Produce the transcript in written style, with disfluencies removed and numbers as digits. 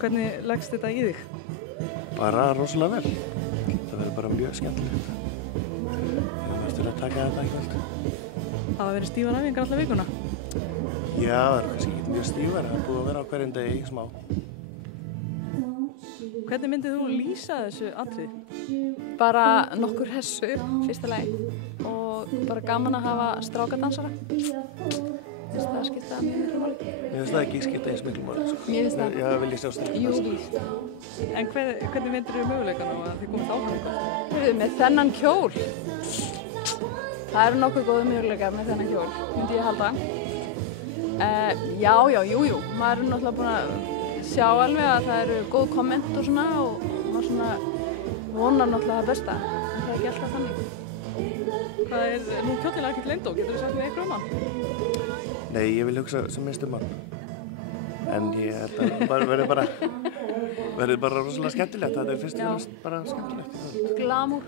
Hvernig leggst þetta í þig? Bara rosalega vel. Það verður bara mjög skemmtilegt. Ég veist að taka þetta í kvöld. Hafa verið stífar æfingar alla vikuna? Já, það er kannski ekki mjög stífar. Það er búið að vera á hverjum degi smá. Hvernig myndið þú lýsa þessu atriði? Bara nokkur hessu, fyrsta lagi. Og bara gaman að hafa strákadansara. Það skipta mjög miklu máli. Mér finnst það ekki skipta eins miklu máli. Mér finnst það. Já, vil ég sjá strákadansara. En hvernig myndir þú möguleikann á að þið komist áfram? Með þennan kjól. Það eru nokkuð góði möguleikar með þennan kjól, myndi ég halda. Jú. Maður er náttúrulega búin að sjá alveg að það eru góð komment og svona og maður svona vonar náttúrulega það besta. En það er ekki alltaf þannig. Hvað er nú kjóllina ekkert leyndó? Getur þú sagt mér eitthvað hann? Nei, ég vil hugsa sem minnst hann. En ég held að verður bara rosalega skemmtilegt. Það er fyrst og fremst bara skemmtilegt. Glamúr.